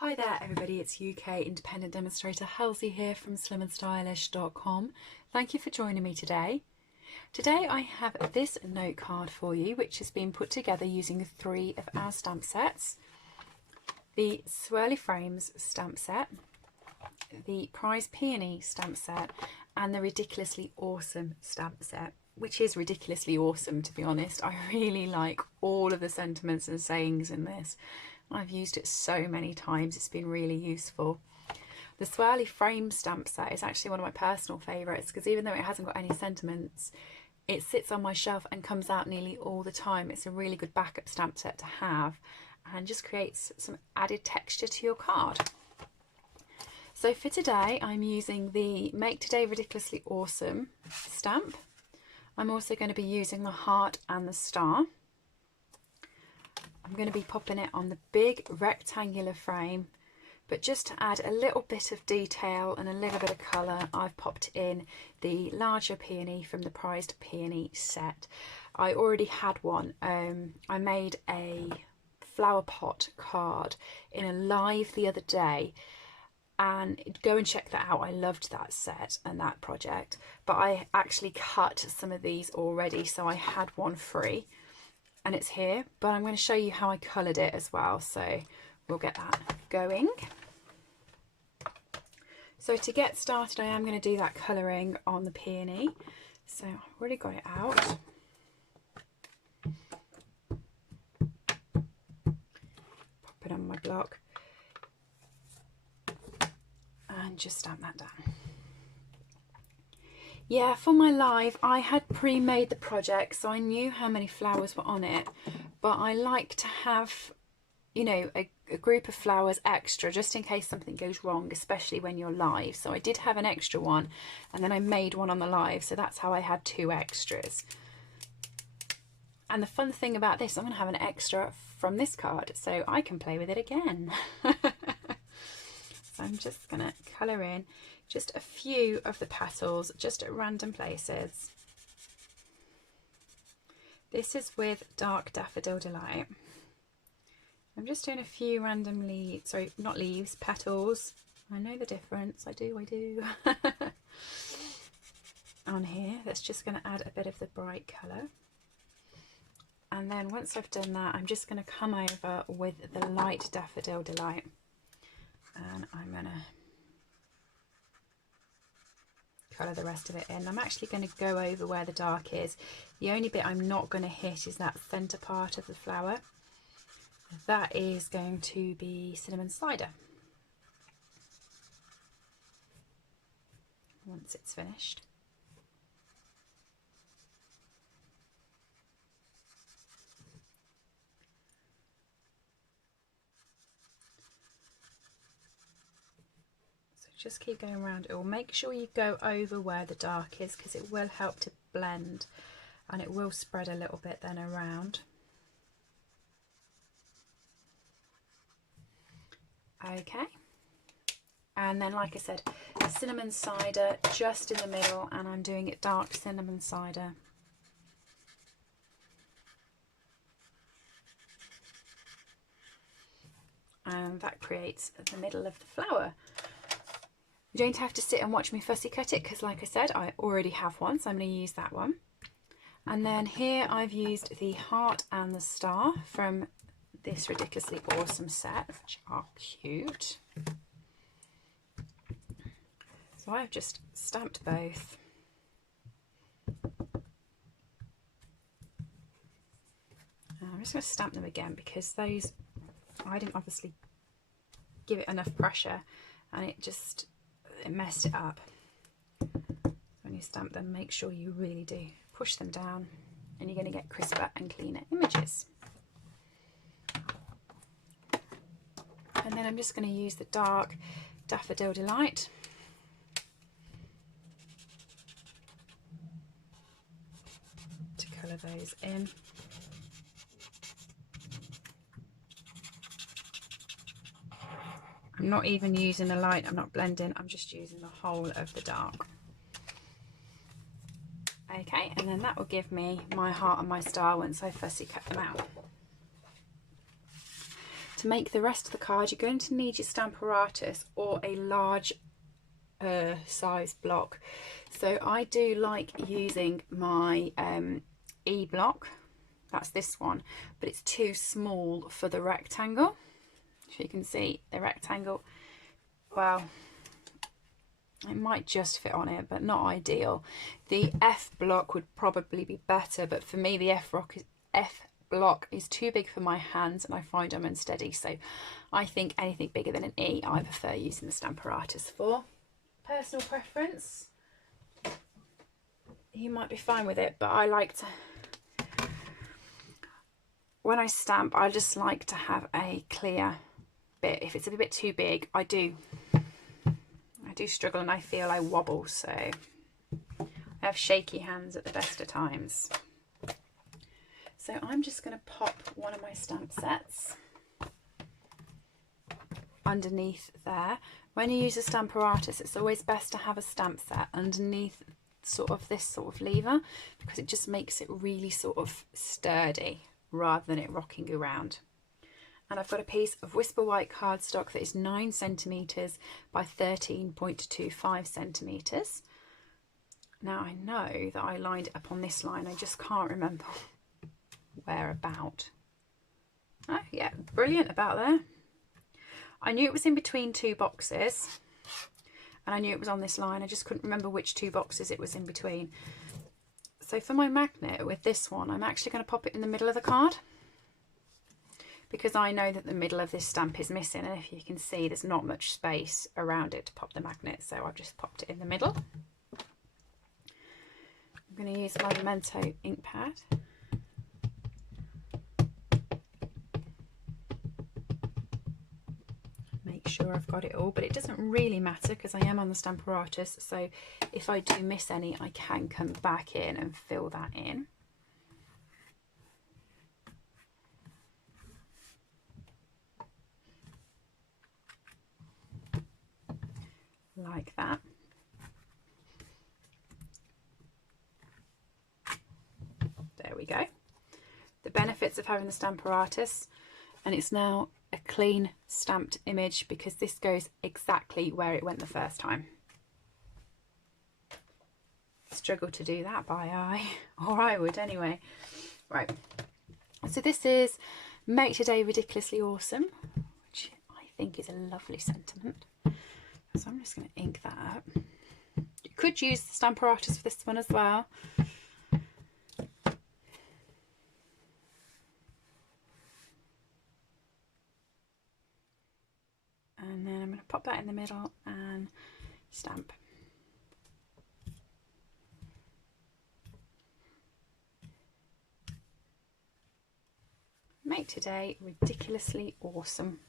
Hi there everybody, it's UK independent demonstrator Halsey here from slimandstylish.com. Thank you for joining me today. Today I have this note card for you which has been put together using 3 of our stamp sets. The Swirly Frames stamp set, the Prize Peony stamp set and the Ridiculously Awesome stamp set, which is ridiculously awesome to be honest. I really like all of the sentiments and sayings in this. I've used it so many times, it's been really useful. The Swirly Frame stamp set is actually one of my personal favourites because even though it hasn't got any sentiments, it sits on my shelf and comes out nearly all the time. It's a really good backup stamp set to have and just creates some added texture to your card. So for today I'm using the Make Today Ridiculously Awesome stamp. I'm also going to be using the heart and the star. I'm going to be popping it on the big rectangular frame, but just to add a little bit of detail and a little bit of colour, I've popped in the larger peony from the Prized Peony set. I already had one. I made a flower pot card in a live the other day, and go and check that out. I loved that set and that project, but I actually cut some of these already, so I had one free. And it's here, but I'm going to show you how I coloured it as well, so we'll get that going. So to get started I am going to do that colouring on the peony, so I've already got it out. Pop it on my block and just stamp that down. Yeah, for my live I had pre-made the project so I knew how many flowers were on it, but I like to have, you know, a group of flowers extra just in case something goes wrong, especially when you're live. So I did have an extra one and then I made one on the live, so that's how I had 2 extras. And the fun thing about this, I'm going to have an extra from this card so I can play with it again. So I'm just going to colour in just a few of the petals, just at random places. This is with Dark Daffodil Delight. I'm just doing a few random leaves, sorry, not leaves, petals. I know the difference, I do. On here, that's just going to add a bit of the bright colour. And then once I've done that, I'm just going to come over with the light Daffodil Delight. And I'm going to colour the rest of it in. I'm actually going to go over where the dark is. The only bit I'm not going to hit is that centre part of the flower. That is going to be cinnamon cider once it's finished. Just keep going around it all. Make sure you go over where the dark is because it will help to blend and it will spread a little bit then around. Okay, and then like I said, cinnamon cider just in the middle, and I'm doing it dark cinnamon cider. And that creates the middle of the flower. You don't have to sit and watch me fussy cut it because like I said I already have one, so I'm going to use that one. And then here I've used the heart and the star from this Ridiculously Awesome set, which are cute. So I've just stamped both. And I'm just going to stamp them again because those, I didn't obviously give it enough pressure and it messed it up. When you stamp them, make sure you really do push them down and you're going to get crisper and cleaner images. And then I'm just going to use the dark Daffodil Delight to colour those in. I'm not even using the light, I'm not blending, I'm just using the whole of the dark. Okay, and then that will give me my heart and my star once I fussy cut them out. To make the rest of the card, you're going to need your Stamparatus or a large size block. So I do like using my E block. That's this one, but it's too small for the rectangle. So you can see the rectangle, well, it might just fit on it, but not ideal. The F block would probably be better, but for me the F block is too big for my hands and I find I'm unsteady. So I think anything bigger than an E I prefer using the Stamparatus for. Personal preference. You might be fine with it, but I like to, when I stamp, I just like to have a clear bit. If it's a bit too big, I do struggle and I feel I wobble, so I have shaky hands at the best of times. So I'm just going to pop one of my stamp sets underneath there. When you use a Stamparatus, it's always best to have a stamp set underneath sort of this sort of lever, because it just makes it really sort of sturdy rather than it rocking around. And I've got a piece of Whisper White cardstock that is 9 centimetres by 13.25 centimetres. Now I know that I lined it up on this line, I just can't remember where about. Oh yeah, brilliant about there. I knew it was in between 2 boxes and I knew it was on this line, I just couldn't remember which 2 boxes it was in between. So for my magnet with this one, I'm actually going to pop it in the middle of the card, because I know that the middle of this stamp is missing, and if you can see there's not much space around it to pop the magnet, so I've just popped it in the middle. I'm going to use my Memento ink pad. Make sure I've got it all, but it doesn't really matter because I am on the Stamparatus, so if I do miss any I can come back in and fill that in. Like that. There we go. The benefits of having the Stamparatus, and it's now a clean stamped image because this goes exactly where it went the first time. Struggle to do that by eye, or I would anyway. Right, so this is Make Today Ridiculously Awesome, which I think is a lovely sentiment. So I'm just going to ink that up. You could use the Stamparatus for this one as well. And then I'm going to pop that in the middle and stamp. Make Today Ridiculously Awesome.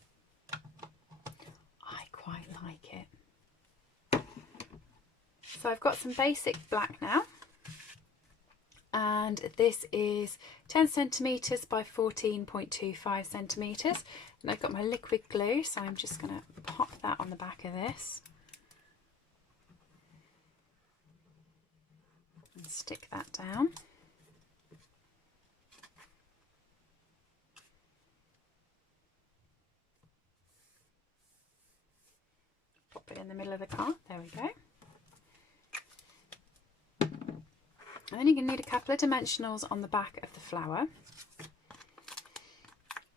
I quite like it. So I've got some basic black now, and this is 10 centimetres by 14.25 centimetres, and I've got my liquid glue, so I'm just going to pop that on the back of this and stick that down. Pop it in the middle of the card, there we go. And then you're going to need a couple of dimensionals on the back of the flower.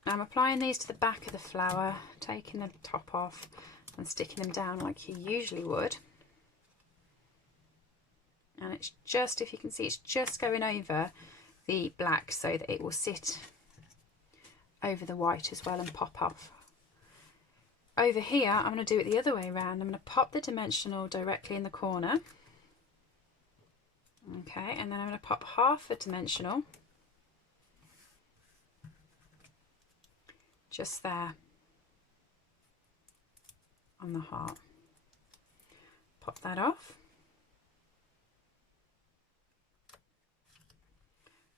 I'm applying these to the back of the flower, taking the top off and sticking them down like you usually would. And it's just, if you can see, it's just going over the black so that it will sit over the white as well and pop off. Over here, I'm going to do it the other way around. I'm going to pop the dimensional directly in the corner. Okay, and then I'm going to pop half a dimensional just there on the heart. Pop that off.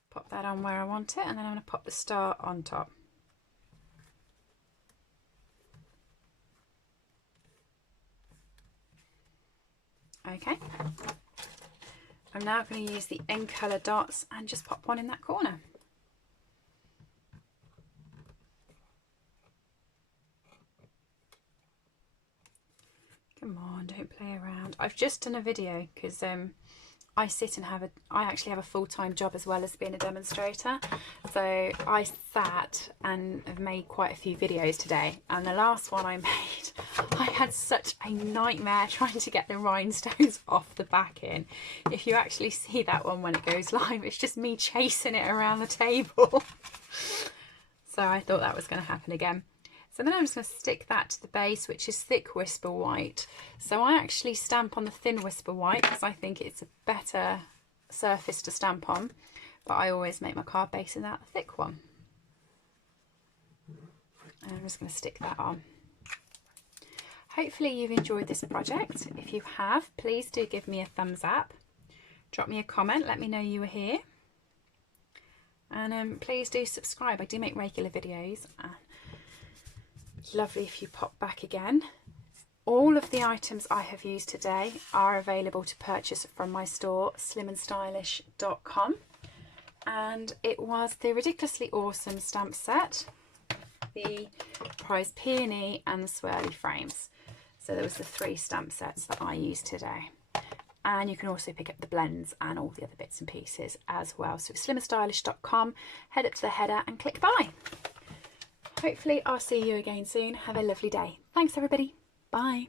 Pop that on where I want it, and then I'm going to pop the star on top. Okay. I'm now going to use the end colour dots and just pop one in that corner. Come on, don't play around. I've just done a video because I actually have a full-time job as well as being a demonstrator. So I sat and have made quite a few videos today. And the last one I made, I had such a nightmare trying to get the rhinestones off the backing. If you actually see that one when it goes live, it's just me chasing it around the table. So I thought that was going to happen again. So then I'm just going to stick that to the base, which is thick whisper white. So I actually stamp on the thin whisper white because I think it's a better surface to stamp on. But I always make my card bases out the thick one. And I'm just going to stick that on. Hopefully you've enjoyed this project. If you have, please do give me a thumbs up. Drop me a comment, let me know you were here. And please do subscribe. I do make regular videos. Lovely if you pop back again. All of the items I have used today are available to purchase from my store, stampinup.com, and it was the ridiculously awesome stamp set, the prize peony and the swirly frames. So there was the 3 stamp sets that I used today, and you can also pick up the blends and all the other bits and pieces as well. So slimandstylish.com, head up to the header and click buy. Hopefully I'll see you again soon. Have a lovely day. Thanks everybody. Bye.